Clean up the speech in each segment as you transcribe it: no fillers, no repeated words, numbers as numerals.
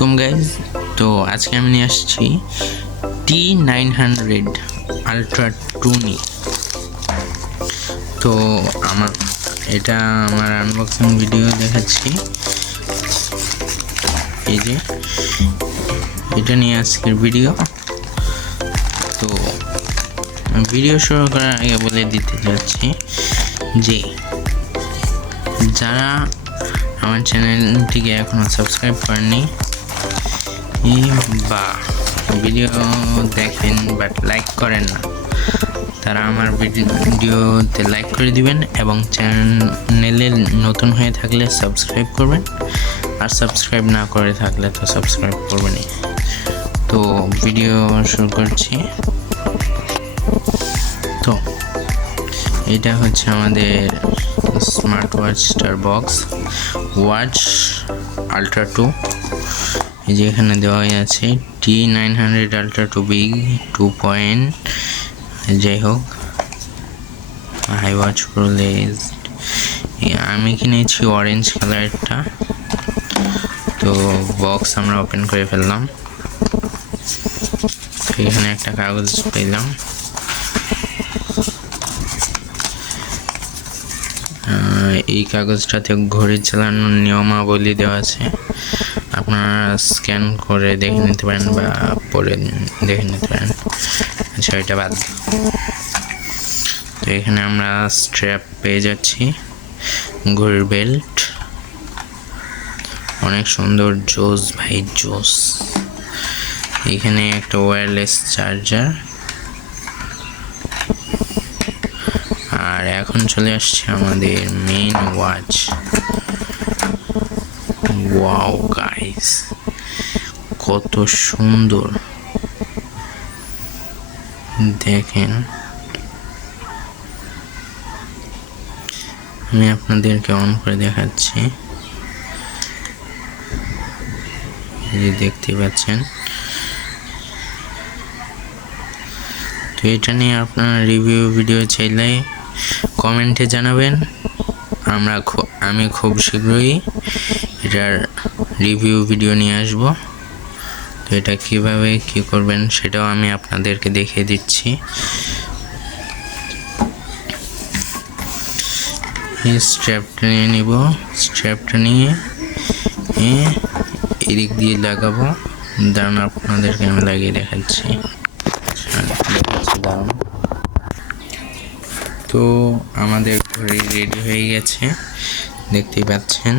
আসসালামাইকুম গাইজ। তো আজকে আমি নিয়ে আসছি T900 Ultra 2 নিয়ে। তো এটা আমার আনবক্সিং ভিডিও দেখাচ্ছি। এই যে এটা নিয়ে আজকের ভিডিও। তো ভিডিও শুরু করার আগে বলে দিতে যাচ্ছি যে যারা আমার চ্যানেলটিকে এখনো সাবস্ক্রাইব করেননি বা ভিডিও দেখেন বাট লাইক করেন না, তারা আমার ভিডিওতে লাইক করে দিবেন এবং চ্যানেলে নতুন হয়ে থাকলে সাবস্ক্রাইব করবেন, আর সাবস্ক্রাইব না করে থাকলে তো সাবস্ক্রাইব করবেনই। তো ভিডিও শুরু করছি। তো এটা হচ্ছে আমাদের স্মার্ট ওয়াচটার বক্স, ওয়াচ আলট্রা 2। এই যে এখানে দেওয়া আছে T900 Ultra 2 বিগ 2 যাই হোক হাই ওয়াচ প্রো লেজ। আমি কিনেছি অরেঞ্জ কালারটা। তো বক্স আমরা ওপেন করে ফেললাম। এখানে একটা কাগজ পেলাম। এই কাগজটাতে ঘড়ি চালানোর নিয়মাবলী দেওয়া আছে, আপনারা স্ক্যান করে দেখে নিতে পারেন বা পরে দেখে নিতে পারেন। আচ্ছা, এটা বাদ। তো এখানে আমরা স্ট্র্যাপ পেয়ে যাচ্ছি, ঘড়ির বেল্ট, অনেক সুন্দর, জোস ভাই জোস। এখানে একটা ওয়্যারলেস চার্জার। আর এখন চলে আসছে আমাদের মেইন ওয়াচ। ওয়াও গাইস, কত সুন্দর দেখেন। আমি আপনাদেরকে অন করে দেখাচ্ছি, এই যে দেখতে পাচ্ছেন। তো এটা নিয়ে আপনারা রিভিউ ভিডিও চাইলে কমেন্টে জানাবেন। আমি খুব শীঘ্রই এটার রিভিউ ভিডিও নিয়ে আসব। তো এটা কিভাবে কি করবেন সেটাও আমি আপনাদেরকে দেখিয়ে দিচ্ছি। এই স্ট্র্যাপটা নিয়ে নিব, স্ট্র্যাপটা নিয়ে এদিক দিয়ে লাগাবো। দাঁড়ান, আপনাদেরকে আমি লাগিয়ে দেখাচ্ছি। দাঁড়ান। তো আমাদের ঘড়ি রেডি হয়ে গেছে, দেখতেই পাচ্ছেন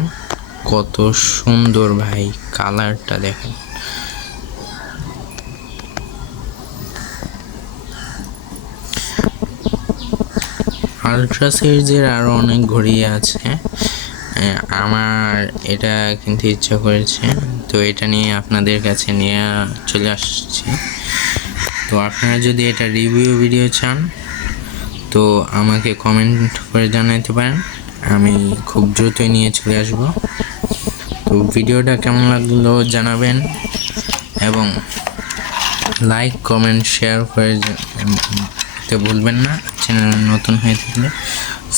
কত সুন্দর ভাই, কালারটা দেখেন। আলট্রা সিরিজের আরো অনেক ঘড়ি আছে, আমার এটা কিনতে ইচ্ছা করেছে, তো এটা নিয়ে আপনাদের কাছে নিয়ে চলে আসছি। তো আপনারা যদি এটা রিভিউ ভিডিও চান তো আমাকে কমেন্ট করে জানাতে পারেন, আমি খুব দ্রুতই নিয়ে চলে আসব। তো ভিডিওটা কেমন লাগলো জানাবেন এবং লাইক কমেন্ট শেয়ার করে দিতে ভুলবেন না। চ্যানেল নতুন হয়ে থাকলে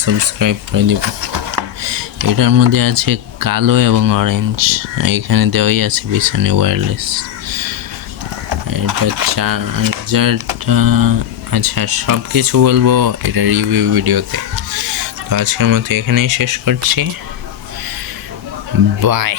সাবস্ক্রাইব করে দেবেন। এটার মধ্যে আছে কালো এবং অরেঞ্জ, এখানে দেওয়াই আছে পিছনে ওয়্যারলেস। এটা চার্জারটা, আচ্ছা সব কিছু বলবো এটা রিভিউ ভিডিওতে। তো আজকের মতো এখানেই শেষ করছি, বাই।